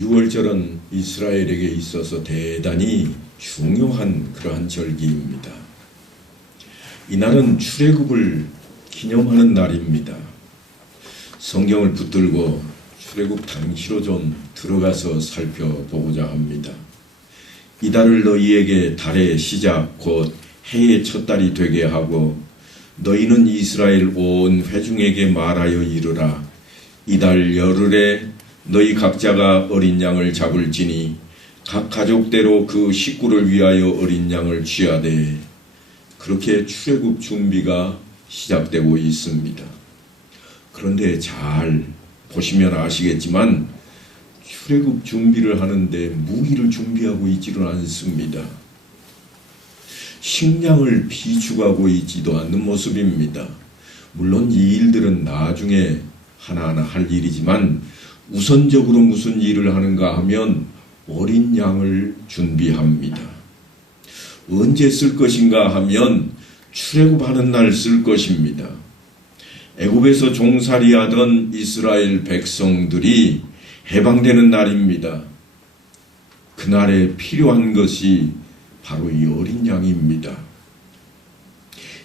6월절은 이스라엘에게 있어서 대단히 중요한 그러한 절기입니다. 이날은 출애굽을 기념하는 날입니다. 성경을 붙들고 출애굽 당시로 좀 들어가서 살펴보고자 합니다. 이달을 너희에게 달의 시작 곧 해의 첫 달이 되게 하고 너희는 이스라엘 온 회중에게 말하여 이르라. 이달 열흘에 너희 각자가 어린 양을 잡을지니 각 가족대로 그 식구를 위하여 어린 양을 취하되, 그렇게 출애굽 준비가 시작되고 있습니다. 그런데 잘 보시면 아시겠지만 출애굽 준비를 하는데 무기를 준비하고 있지는 않습니다. 식량을 비축하고 있지도 않는 모습입니다. 물론 이 일들은 나중에 하나하나 할 일이지만 우선적으로 무슨 일을 하는가 하면 어린 양을 준비합니다. 언제 쓸 것인가 하면 출애굽하는 날 쓸 것입니다. 애굽에서 종살이하던 이스라엘 백성들이 해방되는 날입니다. 그날에 필요한 것이 바로 이 어린 양입니다.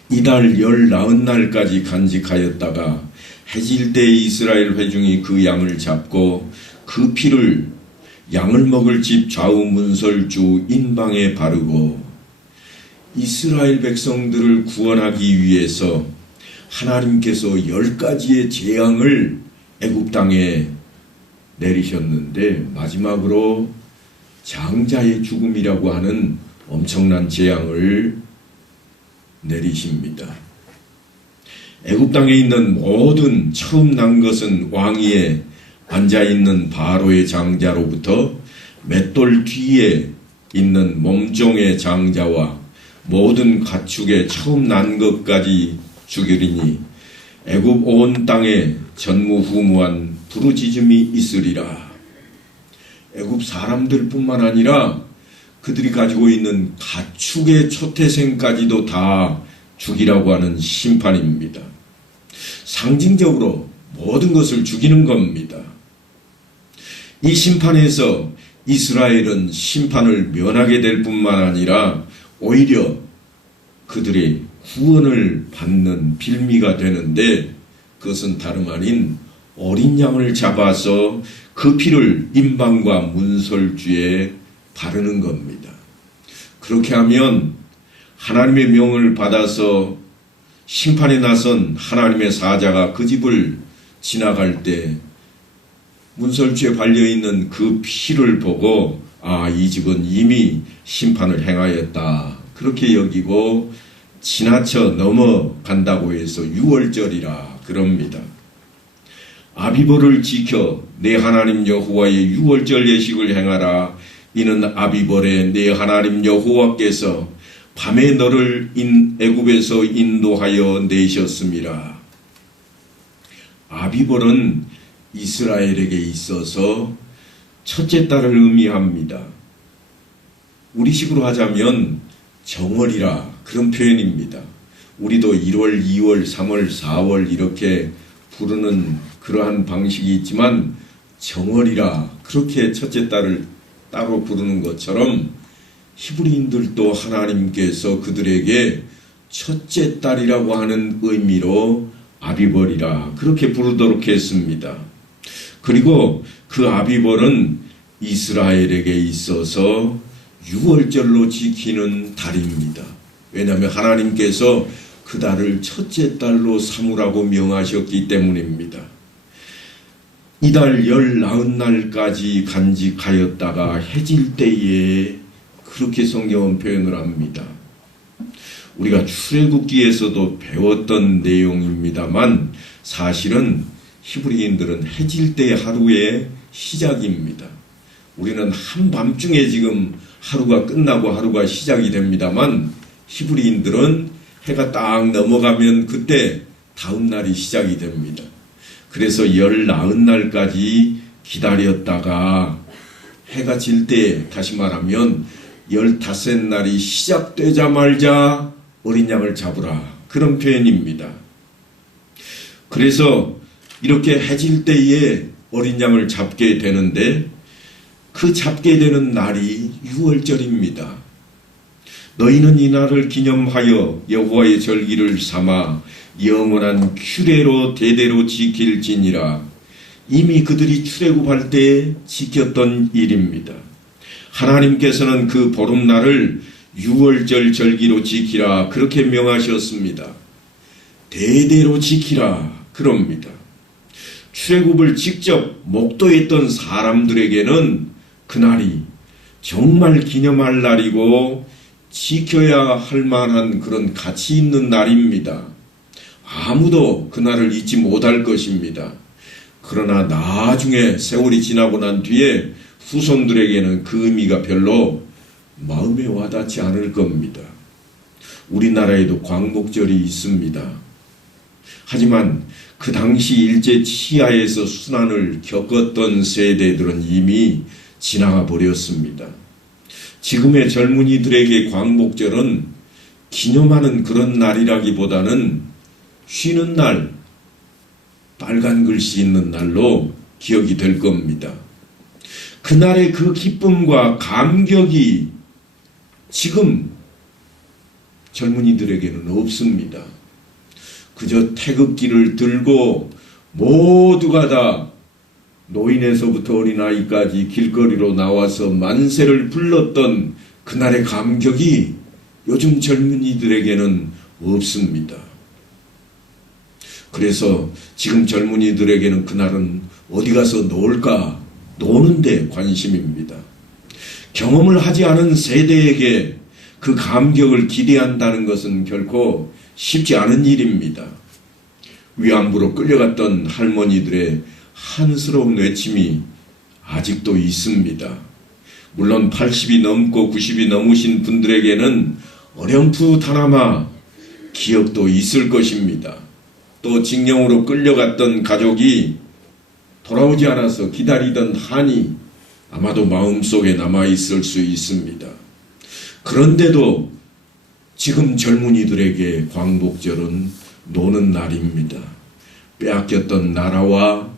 이달 19날까지 간직하였다가 해질 때 이스라엘 회중이 그 양을 잡고 그 피를 양을 먹을 집 좌우 문설주 인방에 바르고, 이스라엘 백성들을 구원하기 위해서 하나님께서 10가지의 재앙을 애굽 땅에 내리셨는데 마지막으로 장자의 죽음이라고 하는 엄청난 재앙을 내리십니다. 애굽 땅에 있는 모든 처음 난 것은 왕위에 앉아있는 바로의 장자로부터 맷돌 뒤에 있는 몸종의 장자와 모든 가축의 처음 난 것까지 죽이리니 애굽 온 땅에 전무후무한 부르짖음이 있으리라. 애굽 사람들뿐만 아니라 그들이 가지고 있는 가축의 초태생까지도 다 죽이라고 하는 심판입니다. 상징적으로 모든 것을 죽이는 겁니다. 이 심판에서 이스라엘은 심판을 면하게 될 뿐만 아니라 오히려 그들의 구원을 받는 빌미가 되는데, 그것은 다름 아닌 어린 양을 잡아서 그 피를 인방과 문설주에 바르는 겁니다. 그렇게 하면 하나님의 명을 받아서 심판에 나선 하나님의 사자가 그 집을 지나갈 때 문설주에 발려있는 그 피를 보고, 아, 이 집은 이미 심판을 행하였다, 그렇게 여기고 지나쳐 넘어간다고 해서 6월절이라 그럽니다. 아비보를 지켜 내 하나님 여호와의 6월절 예식을 행하라. 이는 아비벌에 내 하나님 여호와께서 밤에 너를 애굽에서 인도하여 내셨음이라. 아비벌은 이스라엘에게 있어서 첫째 달을 의미합니다. 우리식으로 하자면 정월이라 그런 표현입니다. 우리도 1월, 2월, 3월, 4월 이렇게 부르는 그러한 방식이 있지만 정월이라 그렇게 첫째 달을 따로 부르는 것처럼 히브리인들도 하나님께서 그들에게 첫째 딸이라고 하는 의미로 아비벌이라 그렇게 부르도록 했습니다. 그리고 그 아비벌은 이스라엘에게 있어서 6월절로 지키는 달입니다. 왜냐하면 하나님께서 그 달을 첫째 달로 삼으라고 명하셨기 때문입니다. 이달 19날까지 간직하였다가 해질 때에, 그렇게 성경은 표현을 합니다. 우리가 출애굽기에서도 배웠던 내용입니다만 사실은 히브리인들은 해질 때 하루의 시작입니다. 우리는 한밤중에 지금 하루가 끝나고 하루가 시작이 됩니다만 히브리인들은 해가 딱 넘어가면 그때 다음 날이 시작이 됩니다. 그래서 19날까지 기다렸다가 해가 질 때, 다시 말하면 15날이 시작되자마자 어린 양을 잡으라, 그런 표현입니다. 그래서 이렇게 해질 때에 어린 양을 잡게 되는데 그 잡게 되는 날이 유월절입니다. 너희는 이 날을 기념하여 여호와의 절기를 삼아 영원한 규례로 대대로 지킬지니라. 이미 그들이 출애굽할 때 지켰던 일입니다. 하나님께서는 그 보름날을 유월절 절기로 지키라 그렇게 명하셨습니다. 대대로 지키라 그럽니다. 출애굽을 직접 목도했던 사람들에게는 그날이 정말 기념할 날이고 지켜야 할 만한 그런 가치 있는 날입니다. 아무도 그날을 잊지 못할 것입니다. 그러나 나중에 세월이 지나고 난 뒤에 후손들에게는 그 의미가 별로 마음에 와닿지 않을 겁니다. 우리나라에도 광복절이 있습니다. 하지만 그 당시 일제 치하에서 순환을 겪었던 세대들은 이미 지나가 버렸습니다. 지금의 젊은이들에게 광복절은 기념하는 그런 날이라기보다는 쉬는 날, 빨간 글씨 있는 날로 기억이 될 겁니다. 그날의 그 기쁨과 감격이 지금 젊은이들에게는 없습니다. 그저 태극기를 들고 모두가 다 노인에서부터 어린아이까지 길거리로 나와서 만세를 불렀던 그날의 감격이 요즘 젊은이들에게는 없습니다. 그래서 지금 젊은이들에게는 그날은 어디 가서 놀까? 노는 데 관심입니다. 경험을 하지 않은 세대에게 그 감격을 기대한다는 것은 결코 쉽지 않은 일입니다. 위안부로 끌려갔던 할머니들의 한스러운 외침이 아직도 있습니다. 물론 80이 넘고 90이 넘으신 분들에게는 어렴풋하나마 기억도 있을 것입니다. 또 징용으로 끌려갔던 가족이 돌아오지 않아서 기다리던 한이 아마도 마음속에 남아있을 수 있습니다. 그런데도 지금 젊은이들에게 광복절은 노는 날입니다. 빼앗겼던 나라와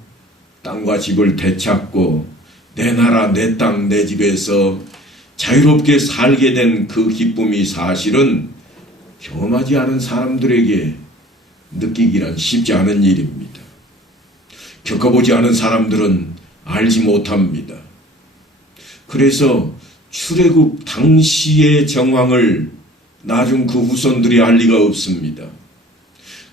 땅과 집을 되찾고 내 나라 내 땅 내 집에서 자유롭게 살게 된 그 기쁨이 사실은 경험하지 않은 사람들에게 느끼기란 쉽지 않은 일입니다. 겪어보지 않은 사람들은 알지 못합니다. 그래서 출애굽 당시의 정황을 나중 그 후손들이 알 리가 없습니다.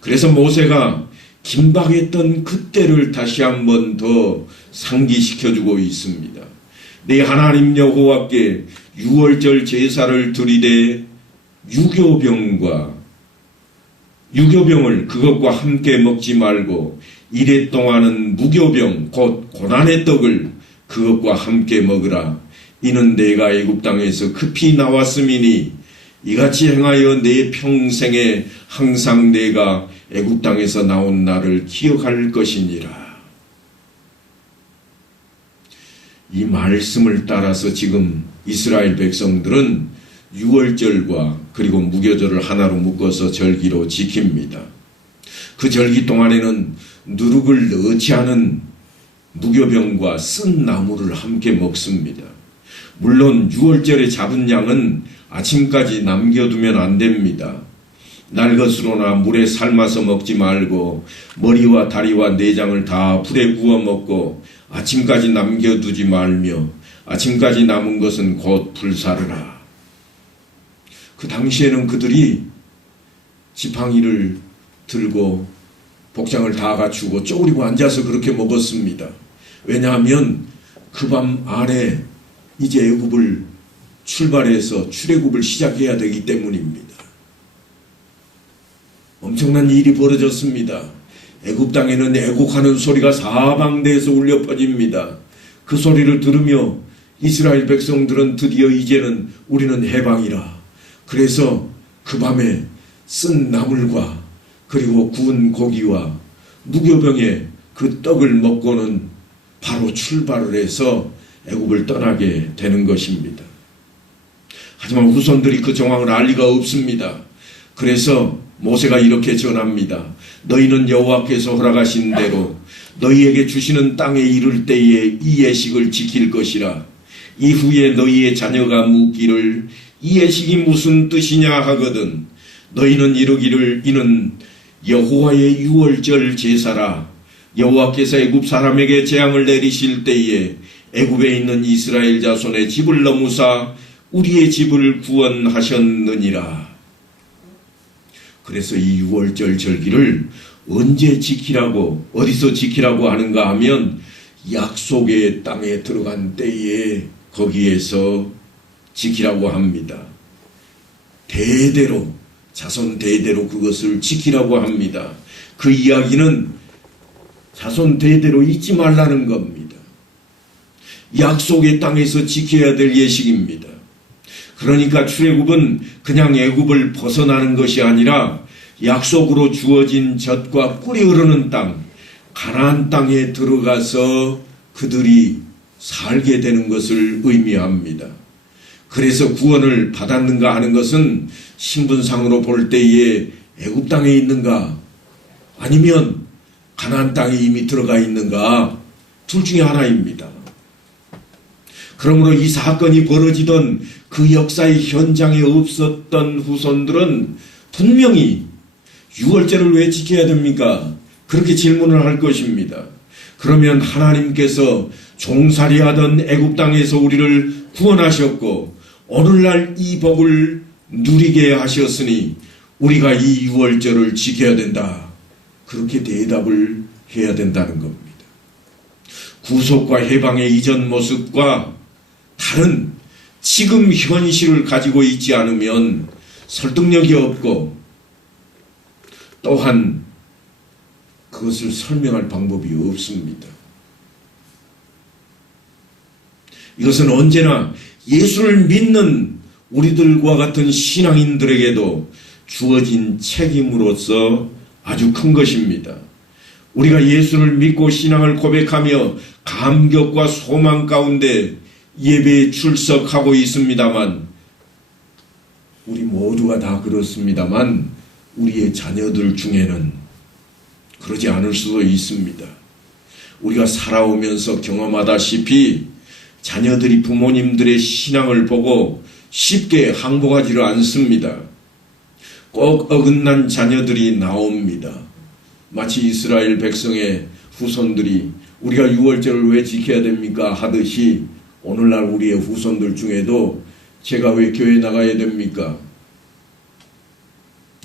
그래서 모세가 긴박했던 그때를 다시 한 번 더 상기시켜주고 있습니다. 내 하나님 여호와께 유월절 제사를 드리되 유교병을 그것과 함께 먹지 말고 이래 동안은 무교병 곧 고난의 떡을 그것과 함께 먹으라. 이는 내가 애굽 땅에서 급히 나왔음이니 이같이 행하여 내 평생에 항상 내가 애굽 땅에서 나온 날을 기억할 것이니라. 이 말씀을 따라서 지금 이스라엘 백성들은 유월절과 그리고 무교절을 하나로 묶어서 절기로 지킵니다. 그 절기 동안에는 누룩을 넣지 않은 무교병과 쓴 나무를 함께 먹습니다. 물론 유월절에 잡은 양은 아침까지 남겨두면 안 됩니다. 날것으로나 물에 삶아서 먹지 말고 머리와 다리와 내장을 다 불에 구워 먹고 아침까지 남겨두지 말며 아침까지 남은 것은 곧 불사르라. 그 당시에는 그들이 지팡이를 들고 복장을 다 갖추고 쪼그리고 앉아서 그렇게 먹었습니다. 왜냐하면 그 밤 안에 이제 애굽을 출발해서 출애굽을 시작해야 되기 때문입니다. 엄청난 일이 벌어졌습니다. 애굽 땅에는 애곡하는 소리가 사방대에서 울려 퍼집니다. 그 소리를 들으며 이스라엘 백성들은 드디어 이제는 우리는 해방이라. 그래서 그 밤에 쓴 나물과 그리고 구운 고기와 무교병의 그 떡을 먹고는 바로 출발을 해서 애굽을 떠나게 되는 것입니다. 하지만 후손들이 그 정황을 알 리가 없습니다. 그래서 모세가 이렇게 전합니다. 너희는 여호와께서 허락하신 대로 너희에게 주시는 땅에 이를 때에 이 예식을 지킬 것이라. 이후에 너희의 자녀가 묻기를 이 예식이 무슨 뜻이냐 하거든 너희는 이르기를 이는 여호와의 유월절 제사라. 여호와께서 애굽 사람에게 재앙을 내리실 때에 애굽에 있는 이스라엘 자손의 집을 넘으사 우리의 집을 구원하셨느니라. 그래서 이 유월절 절기를 언제 지키라고 어디서 지키라고 하는가 하면 약속의 땅에 들어간 때에 거기에서 지키라고 합니다. 대대로 자손 대대로 그것을 지키라고 합니다. 그 이야기는 자손 대대로 잊지 말라는 겁니다. 약속의 땅에서 지켜야 될 예식입니다. 그러니까 출애굽은 그냥 애굽을 벗어나는 것이 아니라 약속으로 주어진 젖과 꿀이 흐르는 땅 가나안 땅에 들어가서 그들이 살게 되는 것을 의미합니다. 그래서 구원을 받았는가 하는 것은 신분상으로 볼 때에 애굽 땅에 있는가 아니면 가나안 땅에 이미 들어가 있는가 둘 중에 하나입니다. 그러므로 이 사건이 벌어지던 그 역사의 현장에 없었던 후손들은 분명히 유월절을 왜 지켜야 됩니까? 그렇게 질문을 할 것입니다. 그러면 하나님께서 종살이하던 애굽 땅에서 우리를 구원하셨고 오늘날 이 복을 누리게 하셨으니 우리가 이 유월절을 지켜야 된다. 그렇게 대답을 해야 된다는 겁니다. 구속과 해방의 이전 모습과 다른 지금 현실을 가지고 있지 않으면 설득력이 없고 또한 그것을 설명할 방법이 없습니다. 이것은 언제나 예수를 믿는 우리들과 같은 신앙인들에게도 주어진 책임으로서 아주 큰 것입니다. 우리가 예수를 믿고 신앙을 고백하며 감격과 소망 가운데 예배에 출석하고 있습니다만 우리 모두가 다 그렇습니다만 우리의 자녀들 중에는 그러지 않을 수도 있습니다. 우리가 살아오면서 경험하다시피 자녀들이 부모님들의 신앙을 보고 쉽게 항복하지를 않습니다. 꼭 어긋난 자녀들이 나옵니다. 마치 이스라엘 백성의 후손들이 우리가 유월절을 왜 지켜야 됩니까? 하듯이 오늘날 우리의 후손들 중에도 제가 왜 교회 나가야 됩니까?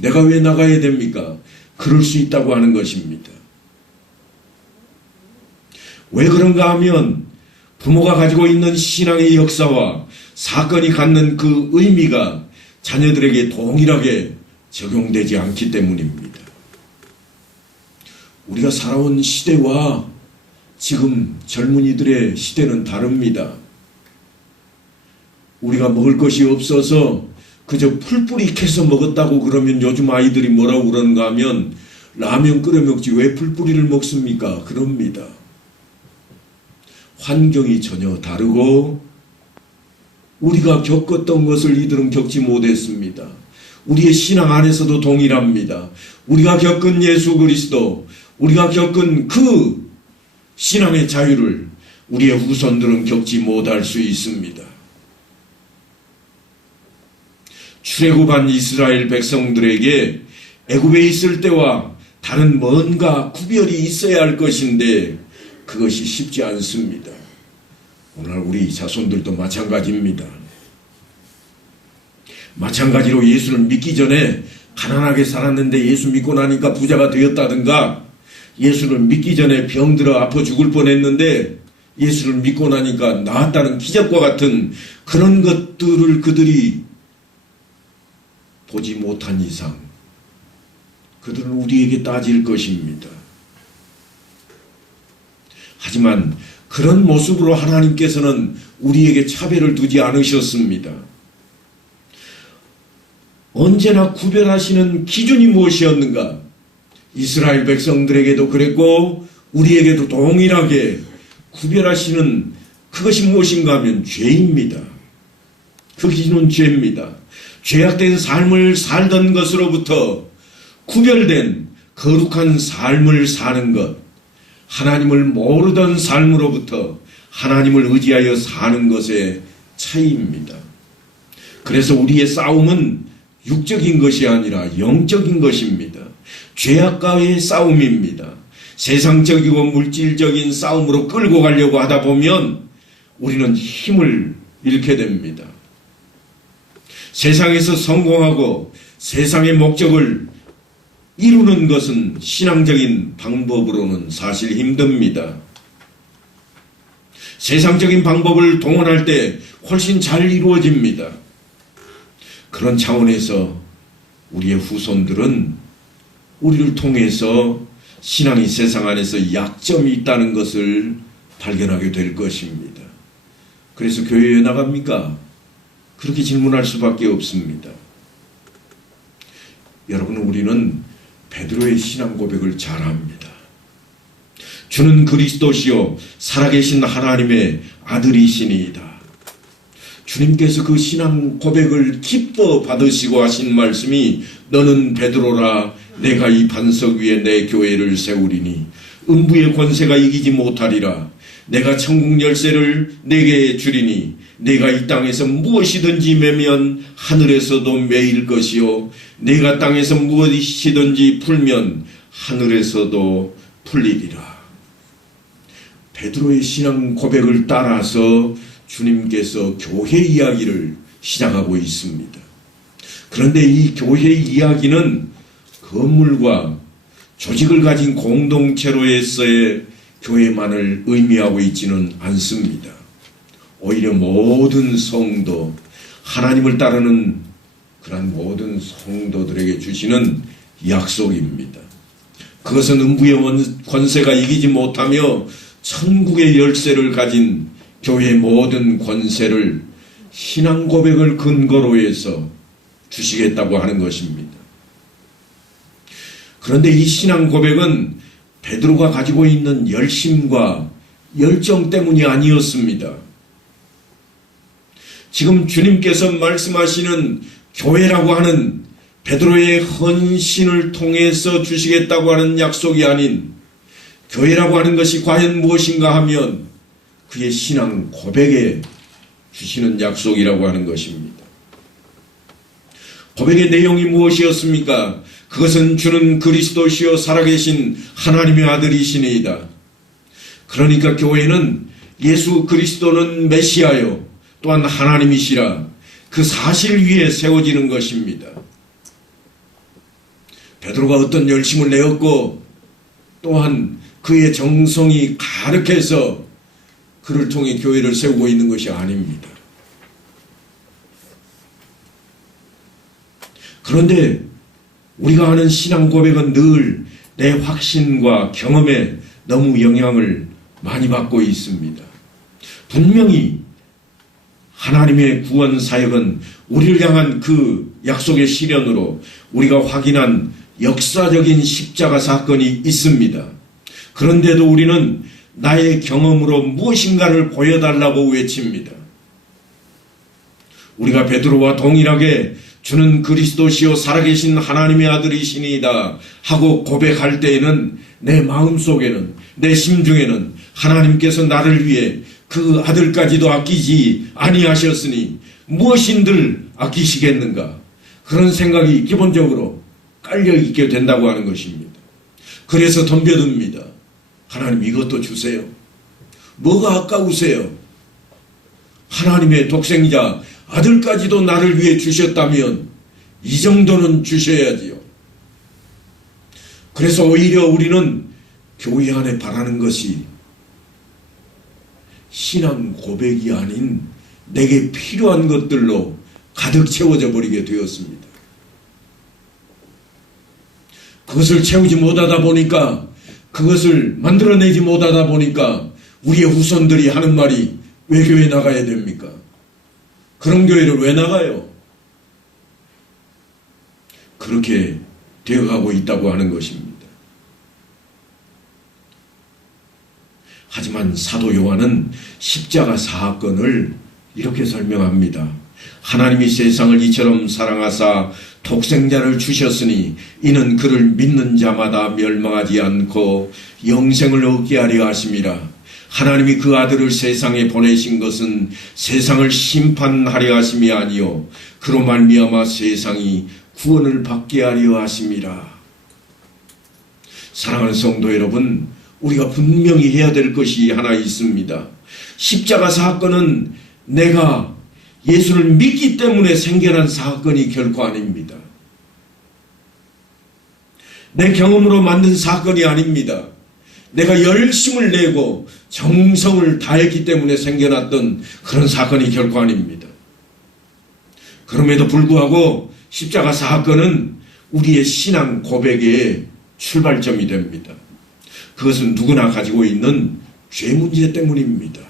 내가 왜 나가야 됩니까? 그럴 수 있다고 하는 것입니다. 왜 그런가 하면 부모가 가지고 있는 신앙의 역사와 사건이 갖는 그 의미가 자녀들에게 동일하게 적용되지 않기 때문입니다. 우리가 살아온 시대와 지금 젊은이들의 시대는 다릅니다. 우리가 먹을 것이 없어서 그저 풀뿌리 캐서 먹었다고 그러면 요즘 아이들이 뭐라고 그러는가 하면 라면 끓여 먹지 왜 풀뿌리를 먹습니까? 그럽니다. 환경이 전혀 다르고 우리가 겪었던 것을 이들은 겪지 못했습니다. 우리의 신앙 안에서도 동일합니다. 우리가 겪은 예수 그리스도, 우리가 겪은 그 신앙의 자유를 우리의 후손들은 겪지 못할 수 있습니다. 출애굽한 이스라엘 백성들에게 애굽에 있을 때와 다른 뭔가 구별이 있어야 할 것인데 그것이 쉽지 않습니다. 오늘 우리 자손들도 마찬가지입니다. 마찬가지로 예수를 믿기 전에 가난하게 살았는데 예수 믿고 나니까 부자가 되었다든가 예수를 믿기 전에 병들어 아파 죽을 뻔했는데 예수를 믿고 나니까 나았다는 기적과 같은 그런 것들을 그들이 보지 못한 이상 그들은 우리에게 따질 것입니다. 하지만 그런 모습으로 하나님께서는 우리에게 차별을 두지 않으셨습니다. 언제나 구별하시는 기준이 무엇이었는가? 이스라엘 백성들에게도 그랬고 우리에게도 동일하게 구별하시는 그것이 무엇인가 하면 죄입니다. 그 기준은 죄입니다. 죄악된 삶을 살던 것으로부터 구별된 거룩한 삶을 사는 것, 하나님을 모르던 삶으로부터 하나님을 의지하여 사는 것의 차이입니다. 그래서 우리의 싸움은 육적인 것이 아니라 영적인 것입니다. 죄악과의 싸움입니다. 세상적이고 물질적인 싸움으로 끌고 가려고 하다 보면 우리는 힘을 잃게 됩니다. 세상에서 성공하고 세상의 목적을 이루는 것은 신앙적인 방법으로는 사실 힘듭니다. 세상적인 방법을 동원할 때 훨씬 잘 이루어집니다. 그런 차원에서 우리의 후손들은 우리를 통해서 신앙이 세상 안에서 약점이 있다는 것을 발견하게 될 것입니다. 그래서 교회에 나갑니까? 그렇게 질문할 수밖에 없습니다. 여러분, 우리는 베드로의 신앙 고백을 잘 압니다. 주는 그리스도시요 살아계신 하나님의 아들이시니이다. 주님께서 그 신앙 고백을 기뻐 받으시고 하신 말씀이 너는 베드로라 내가 이 반석 위에 내 교회를 세우리니 음부의 권세가 이기지 못하리라. 내가 천국 열쇠를 내게 주리니 내가 이 땅에서 무엇이든지 매면 하늘에서도 매일 것이요 내가 땅에서 무엇이든지 풀면 하늘에서도 풀리리라. 베드로의 신앙 고백을 따라서 주님께서 교회 이야기를 시작하고 있습니다. 그런데 이 교회 이야기는 건물과 조직을 가진 공동체로서의 교회만을 의미하고 있지는 않습니다. 오히려 모든 성도, 하나님을 따르는 그런 모든 성도들에게 주시는 약속입니다. 그것은 음부의 권세가 이기지 못하며 천국의 열쇠를 가진 교회의 모든 권세를 신앙 고백을 근거로 해서 주시겠다고 하는 것입니다. 그런데 이 신앙 고백은 베드로가 가지고 있는 열심과 열정 때문이 아니었습니다. 지금 주님께서 말씀하시는 교회라고 하는 베드로의 헌신을 통해서 주시겠다고 하는 약속이 아닌 교회라고 하는 것이 과연 무엇인가 하면 그의 신앙 고백에 주시는 약속이라고 하는 것입니다. 고백의 내용이 무엇이었습니까? 그것은 주는 그리스도시요 살아계신 하나님의 아들이시니이다. 그러니까 교회는 예수 그리스도는 메시아요 또한 하나님이시라 그 사실 위에 세워지는 것입니다. 베드로가 어떤 열심을 내었고 또한 그의 정성이 가득해서 그를 통해 교회를 세우고 있는 것이 아닙니다. 그런데 우리가 하는 신앙 고백은 늘 내 확신과 경험에 너무 영향을 많이 받고 있습니다. 분명히 하나님의 구원 사역은 우리를 향한 그 약속의 실현으로 우리가 확인한 역사적인 십자가 사건이 있습니다. 그런데도 우리는 나의 경험으로 무엇인가를 보여달라고 외칩니다. 우리가 베드로와 동일하게 주는 그리스도시요 살아계신 하나님의 아들이시니이다 하고 고백할 때에는 내 마음속에는 내 심중에는 하나님께서 나를 위해 그 아들까지도 아끼지 아니하셨으니 무엇인들 아끼시겠는가 그런 생각이 기본적으로 깔려있게 된다고 하는 것입니다. 그래서 덤벼듭니다. 하나님 이것도 주세요. 뭐가 아까우세요? 하나님의 독생자 아들까지도 나를 위해 주셨다면 이 정도는 주셔야지요. 그래서 오히려 우리는 교회 안에 바라는 것이 신앙 고백이 아닌 내게 필요한 것들로 가득 채워져 버리게 되었습니다. 그것을 채우지 못하다 보니까 그것을 만들어내지 못하다 보니까 우리의 후손들이 하는 말이 왜 교회 나가야 됩니까? 그런 교회를 왜 나가요? 그렇게 되어가고 있다고 하는 것입니다. 하지만 사도 요한은 십자가 사건을 이렇게 설명합니다. 하나님이 세상을 이처럼 사랑하사 독생자를 주셨으니 이는 그를 믿는 자마다 멸망하지 않고 영생을 얻게 하려 하심이라. 하나님이 그 아들을 세상에 보내신 것은 세상을 심판하려 하심이 아니요 그로 말미암아 세상이 구원을 받게 하려 하심이라. 사랑하는 성도 여러분, 우리가 분명히 해야 될 것이 하나 있습니다. 십자가 사건은 내가 예수를 믿기 때문에 생겨난 사건이 결코 아닙니다. 내 경험으로 만든 사건이 아닙니다. 내가 열심을 내고 정성을 다했기 때문에 생겨났던 그런 사건이 결코 아닙니다. 그럼에도 불구하고 십자가 사건은 우리의 신앙 고백의 출발점이 됩니다. 그것은 누구나 가지고 있는 죄 문제 때문입니다.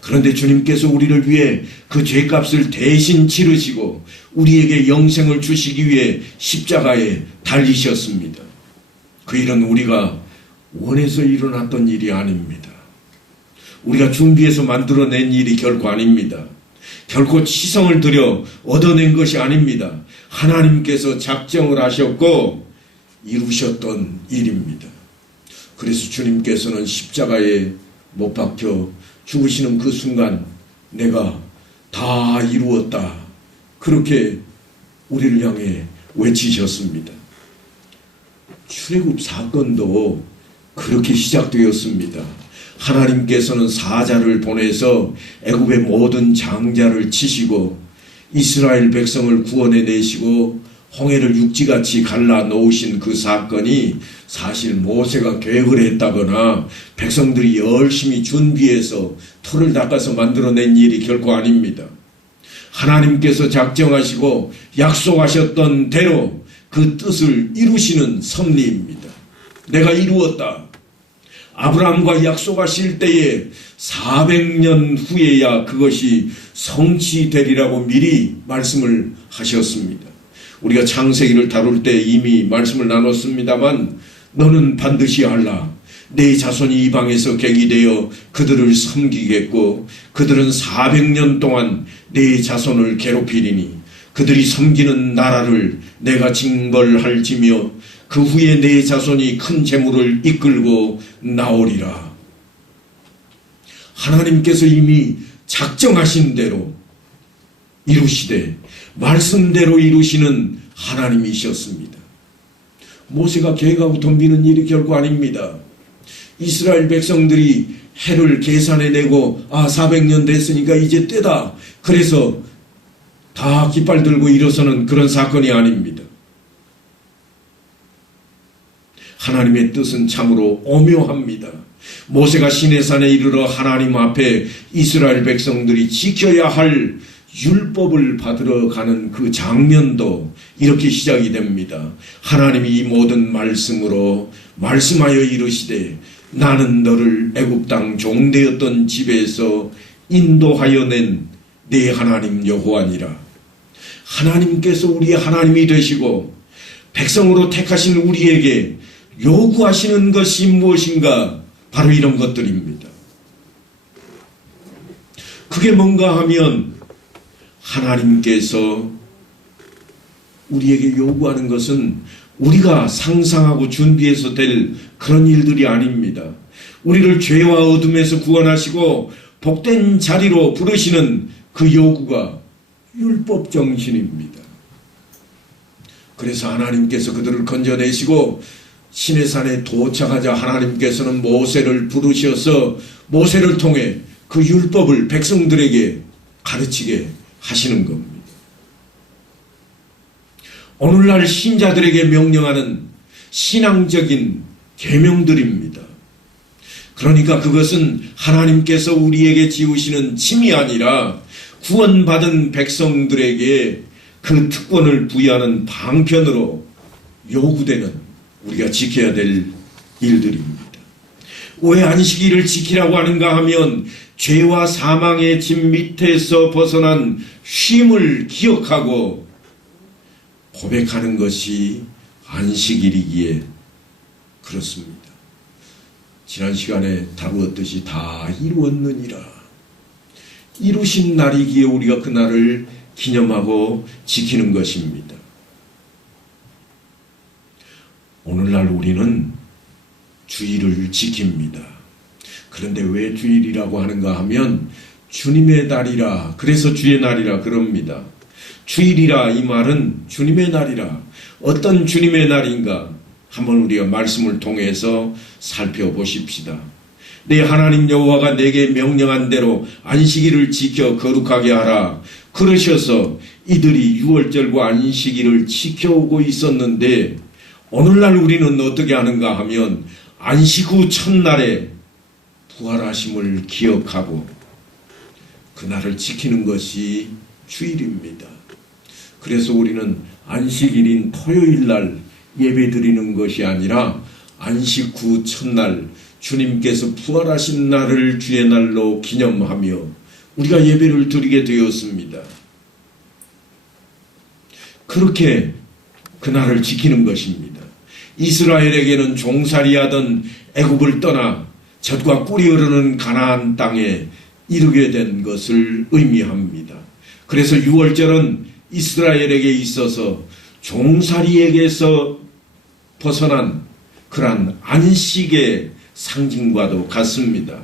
그런데 주님께서 우리를 위해 그 죄값을 대신 치르시고 우리에게 영생을 주시기 위해 십자가에 달리셨습니다. 그 일은 우리가 원해서 일어났던 일이 아닙니다. 우리가 준비해서 만들어낸 일이 결코 아닙니다. 결코 치성을 들여 얻어낸 것이 아닙니다. 하나님께서 작정을 하셨고 이루셨던 일입니다. 그래서 주님께서는 십자가에 못 박혀 죽으시는 그 순간 내가 다 이루었다. 그렇게 우리를 향해 외치셨습니다. 출애굽 사건도 그렇게 시작되었습니다. 하나님께서는 사자를 보내서 애굽의 모든 장자를 치시고 이스라엘 백성을 구원해 내시고 홍해를 육지같이 갈라 놓으신 그 사건이 사실 모세가 계획을 했다거나 백성들이 열심히 준비해서 터를 닦아서 만들어낸 일이 결코 아닙니다. 하나님께서 작정하시고 약속하셨던 대로 그 뜻을 이루시는 섭리입니다. 내가 이루었다. 아브라함과 약속하실 때에 400년 후에야 그것이 성취되리라고 미리 말씀을 하셨습니다. 우리가 창세기를 다룰 때 이미 말씀을 나눴습니다만 너는 반드시 알라. 내 자손이 이방에서 갱이 되어 그들을 섬기겠고 그들은 400년 동안 내 자손을 괴롭히리니 그들이 섬기는 나라를 내가 징벌할지며 그 후에 내 자손이 큰 재물을 이끌고 나오리라. 하나님께서 이미 작정하신 대로 이루시되 말씀대로 이루시는 하나님이셨습니다. 모세가 계획하고 덤비는 일이 결코 아닙니다. 이스라엘 백성들이 해를 계산해내고 400년 됐으니까 이제 때다. 그래서 다 깃발 들고 일어서는 그런 사건이 아닙니다. 하나님의 뜻은 참으로 오묘합니다. 모세가 시내산에 이르러 하나님 앞에 이스라엘 백성들이 지켜야 할 율법을 받으러 가는 그 장면도 이렇게 시작이 됩니다. 하나님이 이 모든 말씀으로 말씀하여 이르시되 나는 너를 애굽 땅 종되었던 집에서 인도하여 낸 내 하나님 여호와니라. 하나님께서 우리의 하나님이 되시고 백성으로 택하신 우리에게 요구하시는 것이 무엇인가? 바로 이런 것들입니다. 그게 뭔가 하면 하나님께서 우리에게 요구하는 것은 우리가 상상하고 준비해서 될 그런 일들이 아닙니다. 우리를 죄와 어둠에서 구원하시고 복된 자리로 부르시는 그 요구가 율법 정신입니다. 그래서 하나님께서 그들을 건져내시고 시내산에 도착하자 하나님께서는 모세를 부르셔서 모세를 통해 그 율법을 백성들에게 가르치게 하시는 겁니다. 오늘날 신자들에게 명령하는 신앙적인 계명들입니다. 그러니까 그것은 하나님께서 우리에게 지우시는 짐이 아니라 구원받은 백성들에게 그 특권을 부여하는 방편으로 요구되는 우리가 지켜야 될 일들입니다. 왜 안식일을 지키라고 하는가 하면 죄와 사망의 짐 밑에서 벗어난 쉼을 기억하고 고백하는 것이 안식일이기에 그렇습니다. 지난 시간에 다루었듯이 다 이루었느니라. 이루신 날이기에 우리가 그날을 기념하고 지키는 것입니다. 오늘날 우리는 주일을 지킵니다. 그런데 왜 주일이라고 하는가 하면 주님의 날이라, 그래서 주의 날이라 그럽니다. 주일이라 이 말은 주님의 날이라. 어떤 주님의 날인가? 한번 우리가 말씀을 통해서 살펴보십시다. 내 하나님 여호와가 내게 명령한 대로 안식일을 지켜 거룩하게 하라. 그러셔서 이들이 유월절과 안식일을 지켜오고 있었는데 오늘날 우리는 어떻게 하는가 하면 안식 후 첫날에 부활하심을 기억하고 그날을 지키는 것이 주일입니다. 그래서 우리는 안식일인 토요일날 예배 드리는 것이 아니라 안식 후 첫날 주님께서 부활하신 날을 주의 날로 기념하며 우리가 예배를 드리게 되었습니다. 그렇게 그날을 지키는 것입니다. 이스라엘에게는 종살이하던 애굽을 떠나 젖과 꿀이 흐르는 가나안 땅에 이르게 된 것을 의미합니다. 그래서 유월절은 이스라엘에게 있어서 종살이에게서 벗어난 그러한 안식의 상징과도 같습니다.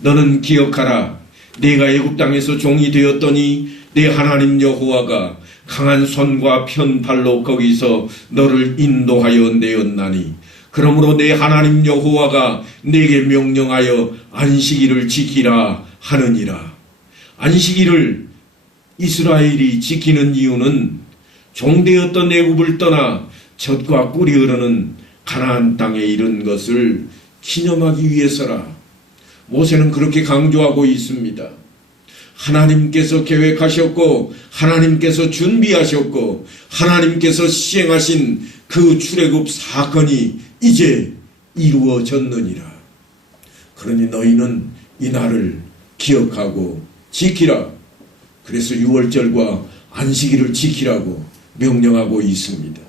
너는 기억하라. 내가 애굽 땅에서 종이 되었더니 내 하나님 여호와가 강한 손과 편 발로 거기서 너를 인도하여 내었나니 그러므로 내 하나님 여호와가 내게 명령하여 안식일을 지키라 하느니라. 안식일을 이스라엘이 지키는 이유는 종되었던 애굽을 떠나 젖과 꿀이 흐르는 가나안 땅에 이른 것을 기념하기 위해서라. 모세는 그렇게 강조하고 있습니다. 하나님께서 계획하셨고 하나님께서 준비하셨고 하나님께서 시행하신 그 출애굽 사건이 이제 이루어졌느니라. 그러니 너희는 이 날을 기억하고 지키라. 그래서 유월절과 안식일을 지키라고 명령하고 있습니다.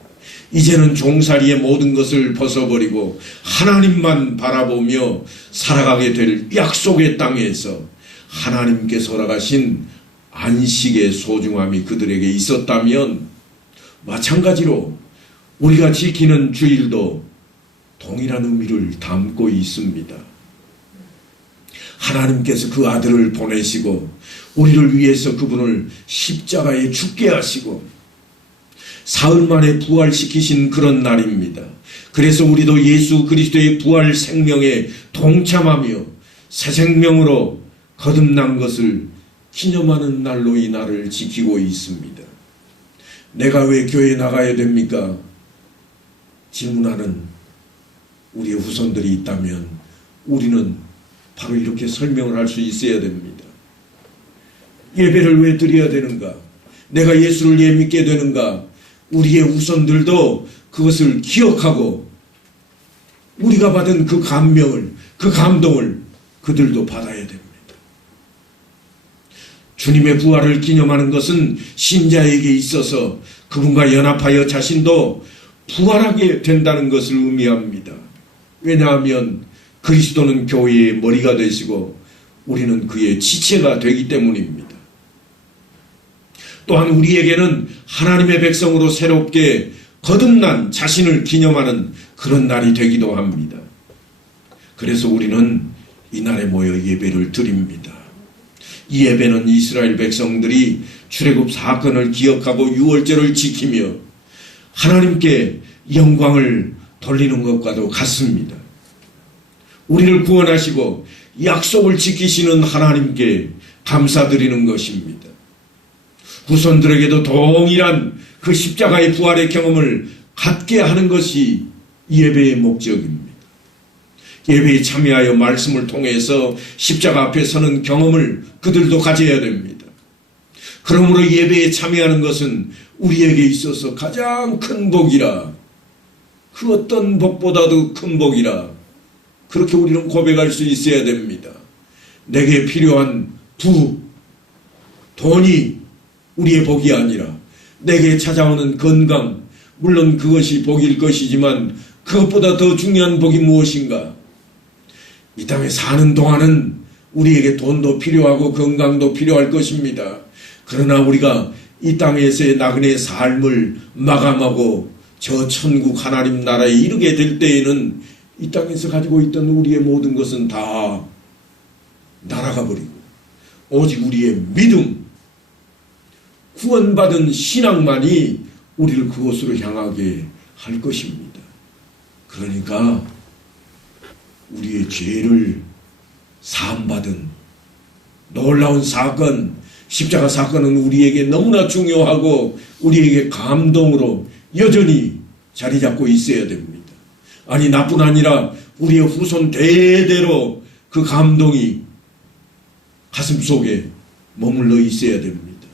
이제는 종살이의 모든 것을 벗어버리고 하나님만 바라보며 살아가게 될 약속의 땅에서 하나님께서 허락하신 안식의 소중함이 그들에게 있었다면 마찬가지로 우리가 지키는 주일도 동일한 의미를 담고 있습니다. 하나님께서 그 아들을 보내시고 우리를 위해서 그분을 십자가에 죽게 하시고 사흘 만에 부활시키신 그런 날입니다. 그래서 우리도 예수 그리스도의 부활 생명에 동참하며 새 생명으로 거듭난 것을 기념하는 날로 이 날을 지키고 있습니다. 내가 왜 교회에 나가야 됩니까? 질문하는 우리의 후손들이 있다면 우리는 바로 이렇게 설명을 할 수 있어야 됩니다. 예배를 왜 드려야 되는가? 내가 예수를 믿게 되는가? 우리의 후손들도 그것을 기억하고 우리가 받은 그 감명을, 그 감동을 그들도 받아야 됩니다. 주님의 부활을 기념하는 것은 신자에게 있어서 그분과 연합하여 자신도 부활하게 된다는 것을 의미합니다. 왜냐하면 그리스도는 교회의 머리가 되시고 우리는 그의 지체가 되기 때문입니다. 또한 우리에게는 하나님의 백성으로 새롭게 거듭난 자신을 기념하는 그런 날이 되기도 합니다. 그래서 우리는 이 날에 모여 예배를 드립니다. 이 예배는 이스라엘 백성들이 출애굽 사건을 기억하고 유월절을 지키며 하나님께 영광을 돌리는 것과도 같습니다. 우리를 구원하시고 약속을 지키시는 하나님께 감사드리는 것입니다. 후손들에게도 동일한 그 십자가의 부활의 경험을 갖게 하는 것이 예배의 목적입니다. 예배에 참여하여 말씀을 통해서 십자가 앞에 서는 경험을 그들도 가져야 됩니다. 그러므로 예배에 참여하는 것은 우리에게 있어서 가장 큰 복이라, 그 어떤 복보다도 큰 복이라, 그렇게 우리는 고백할 수 있어야 됩니다. 내게 필요한 돈이 우리의 복이 아니라 내게 찾아오는 건강, 물론 그것이 복일 것이지만 그것보다 더 중요한 복이 무엇인가? 이 땅에 사는 동안은 우리에게 돈도 필요하고 건강도 필요할 것입니다. 그러나 우리가 이 땅에서의 나그네의 삶을 마감하고 저 천국 하나님 나라에 이르게 될 때에는 이 땅에서 가지고 있던 우리의 모든 것은 다 날아가 버리고 오직 우리의 믿음, 구원받은 신앙만이 우리를 그곳으로 향하게 할 것입니다. 그러니까 우리의 죄를 사함받은 놀라운 사건, 십자가 사건은 우리에게 너무나 중요하고 우리에게 감동으로 여전히 자리 잡고 있어야 됩니다. 아니, 나뿐 아니라 우리의 후손 대대로 그 감동이 가슴 속에 머물러 있어야 됩니다.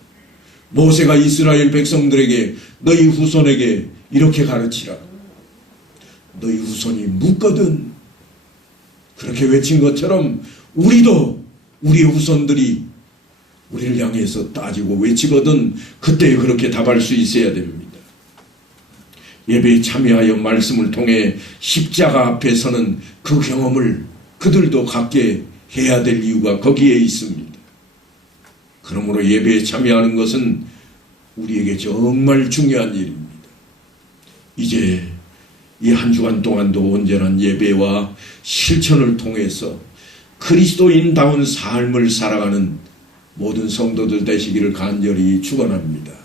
모세가 이스라엘 백성들에게 너희 후손에게 이렇게 가르치라. 너희 후손이 묻거든. 그렇게 외친 것처럼 우리도 우리의 후손들이 우리를 향해서 따지고 외치거든 그때 그렇게 답할 수 있어야 됩니다. 예배에 참여하여 말씀을 통해 십자가 앞에 서는 그 경험을 그들도 갖게 해야 될 이유가 거기에 있습니다. 그러므로 예배에 참여하는 것은 우리에게 정말 중요한 일입니다. 이제 이 한 주간 동안도 온전한 예배와 실천을 통해서 그리스도인다운 삶을 살아가는 모든 성도들 되시기를 간절히 축원합니다.